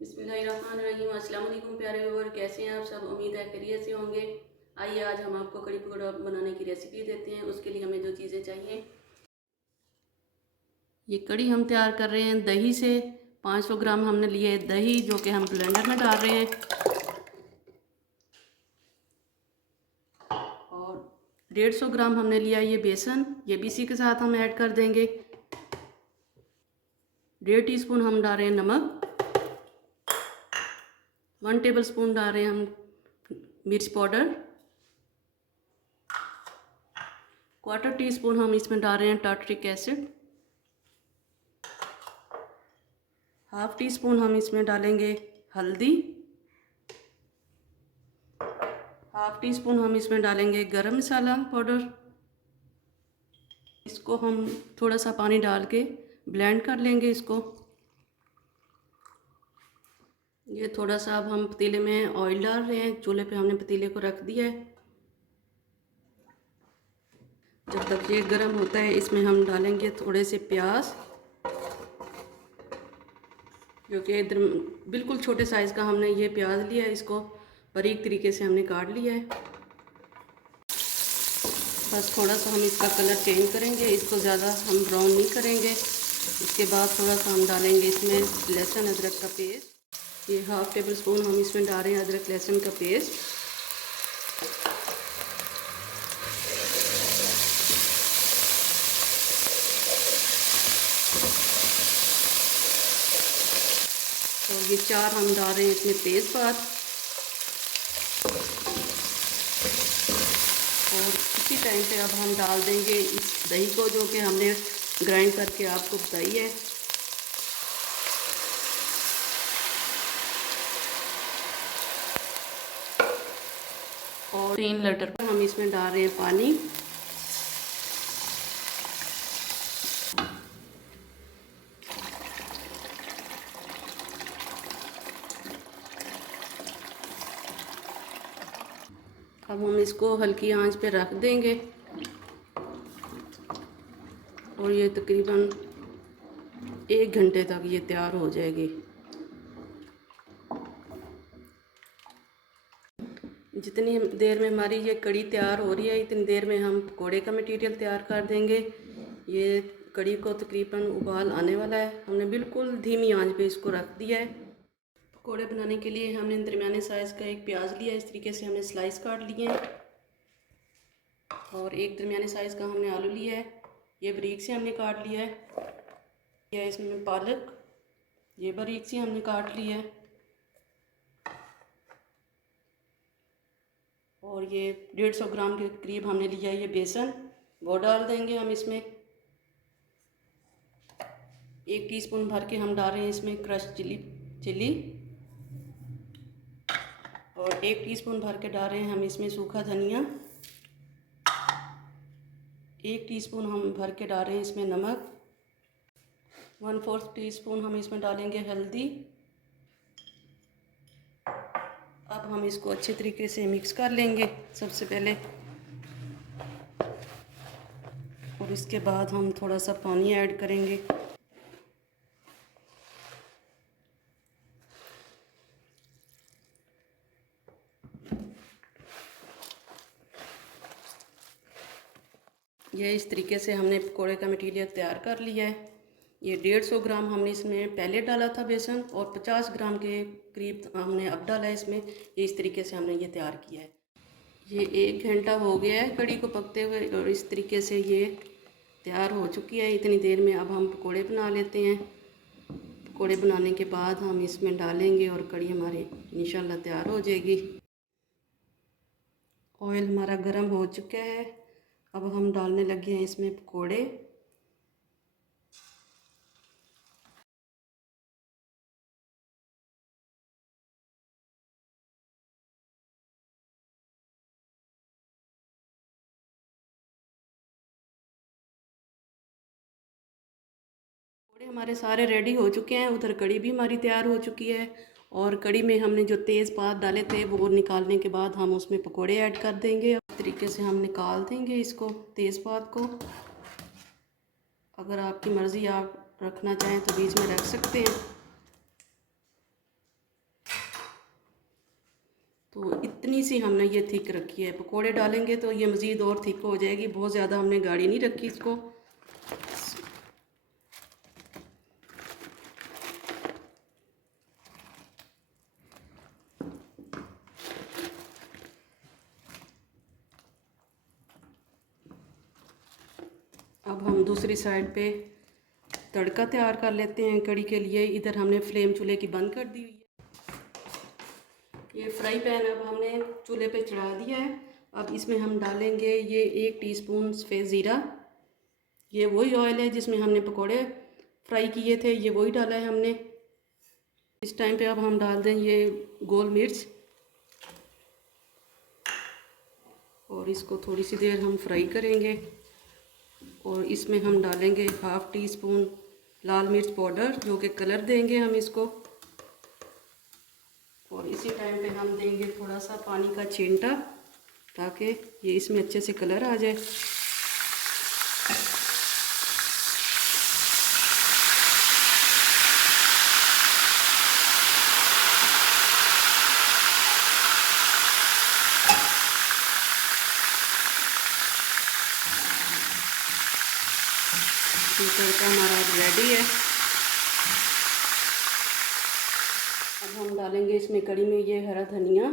बिस्मिल्लाहिर्रहमानिर्रहीम। अस्सलाम वालेकुम प्यारे व्यूअर, कैसे हैं आप सब? उम्मीद है खैरियत से होंगे। आइए आज हम आपको कड़ी पकौड़ा बनाने की रेसिपी देते हैं। उसके लिए हमें जो चीज़ें चाहिए, ये कड़ी हम तैयार कर रहे हैं दही से। 500 ग्राम हमने लिए दही, जो कि हम ब्लेंडर में डाल रहे हैं। और 150 ग्राम हमने लिया ये बेसन, ये भी इसी के साथ हम ऐड कर देंगे। 1.5 टीस्पून हम डाल रहे हैं नमक। 1 टेबल स्पून डाल रहे हैं हम मिर्च पाउडर। 1/4 टीस्पून हम इसमें डाल रहे हैं टार्टरिक एसिड। 1/2 टीस्पून हम इसमें डालेंगे हल्दी। 1/2 टीस्पून हम इसमें डालेंगे गरम मसाला पाउडर। इसको हम थोड़ा सा पानी डाल के ब्लेंड कर लेंगे इसको। ये थोड़ा सा अब हम पतीले में ऑयल डाल रहे हैं। चूल्हे पे हमने पतीले को रख दिया है। जब तक ये गर्म होता है, इसमें हम डालेंगे थोड़े से प्याज, जो कि इधर बिल्कुल छोटे साइज़ का हमने ये प्याज लिया है। इसको बारीक तरीके से हमने काट लिया है। बस थोड़ा सा हम इसका कलर चेंज करेंगे, इसको ज़्यादा हम ब्राउन नहीं करेंगे। इसके बाद थोड़ा सा हम डालेंगे इसमें लहसुन अदरक का पेस्ट। ये 1/2 टेबल स्पून हम इसमें डाल रहे हैं अदरक लहसुन का पेस्ट। और ये 4 हम डाल रहे हैं इसमें तेज़पात। और इसी टाइम पे अब हम डाल देंगे इस दही को, जो कि हमने ग्राइंड करके आपको बताई है। और 3 लीटर पर हम इसमें डाल रहे हैं पानी। अब हम इसको हल्की आंच पे रख देंगे और ये तकरीबन 1 घंटे तक ये तैयार हो जाएगी। जितनी देर में हमारी ये कड़ी तैयार हो रही है, इतनी देर में हम पकौड़े का मटेरियल तैयार कर देंगे। ये कड़ी को तकरीबन उबाल आने वाला है। हमने बिल्कुल धीमी आंच पे इसको रख दिया है। पकौड़े बनाने के लिए हमने दरमियाने साइज़ का एक प्याज लिया है। इस तरीके से हमने स्लाइस काट लिए हैं। और एक दरमियाने साइज़ का हमने आलू लिया है, ये बारीक से हमने काट लिया है। यह इसमें पालक, ये बारीक से हमने काट लिया है। और ये 150 ग्राम के करीब हमने लिया है ये बेसन, वो डाल देंगे हम इसमें। 1 टीस्पून भर के हम डाल रहे हैं इसमें क्रश चिली। और 1 टीस्पून भर के डाल रहे हैं हम इसमें सूखा धनिया। 1 टीस्पून हम भर के डाल रहे हैं इसमें नमक। 1/4 टीस्पून हम इसमें डालेंगे हल्दी। अब हम इसको अच्छे तरीके से मिक्स कर लेंगे सबसे पहले, और इसके बाद हम थोड़ा सा पानी ऐड करेंगे। यह इस तरीके से हमने पकौड़े का मटीरियल तैयार कर लिया है। ये 150 ग्राम हमने इसमें पहले डाला था बेसन, और 50 ग्राम के करीब हमने अब डाला है इसमें। ये इस तरीके से हमने ये तैयार किया है। ये 1 घंटा हो गया है कड़ी को पकते हुए, और इस तरीके से ये तैयार हो चुकी है। इतनी देर में अब हम पकोड़े बना लेते हैं। पकोड़े बनाने के बाद हम इसमें डालेंगे और कड़ी हमारी इंशाल्लाह तैयार हो जाएगी। ऑयल हमारा गर्म हो चुका है। अब हम डालने लगे हैं इसमें पकोड़े। पकोड़े हमारे सारे रेडी हो चुके हैं। उधर कड़ी भी हमारी तैयार हो चुकी है। और कड़ी में हमने जो तेज़पात डाले थे, वो निकालने के बाद हम उसमें पकोड़े ऐड कर देंगे। इस तरीके से हम निकाल देंगे इसको, तेज़पात को। अगर आपकी मर्ज़ी, आप रखना चाहें तो बीच में रख सकते हैं। तो इतनी सी हमने ये थिक रखी है। पकोड़े डालेंगे तो ये मज़ीद और थिक हो जाएगी, बहुत ज़्यादा हमने गाढ़ी नहीं रखी इसको। अब हम दूसरी साइड पे तड़का तैयार कर लेते हैं कड़ी के लिए। इधर हमने फ्लेम चूल्हे की बंद कर दी हुई है। ये फ्राई पैन अब हमने चूल्हे पे चढ़ा दिया है। अब इसमें हम डालेंगे ये 1 टीस्पून सफ़ेद ज़ीरा। ये वही ऑयल है जिसमें हमने पकोड़े फ्राई किए थे, ये वही डाला है हमने। इस टाइम पे अब हम डाल दें ये गोल मिर्च और इसको थोड़ी सी देर हम फ्राई करेंगे। और इसमें हम डालेंगे 1/2 टीस्पून लाल मिर्च पाउडर, जो कि कलर देंगे हम इसको। और इसी टाइम पे हम देंगे थोड़ा सा पानी का छींटा, ताकि ये इसमें अच्छे से कलर आ जाए। ये तड़का हमारा रेडी है। अब हम डालेंगे इसमें कड़ी में ये हरा धनिया,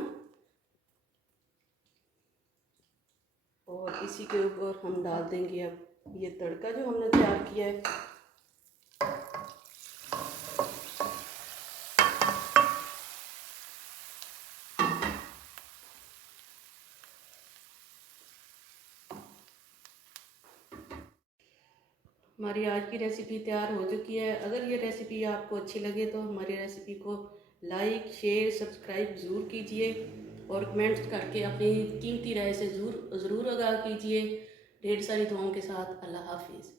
और इसी के ऊपर हम डाल देंगे अब ये तड़का जो हमने तैयार किया है। हमारी आज की रेसिपी तैयार हो चुकी है। अगर ये रेसिपी आपको अच्छी लगे तो हमारी रेसिपी को लाइक, शेयर, सब्सक्राइब ज़रूर कीजिए और कमेंट्स करके अपनी कीमती राय से ज़रूर आगाह कीजिए। ढेर सारी दुआओं के साथ। अल्लाह हाफिज़।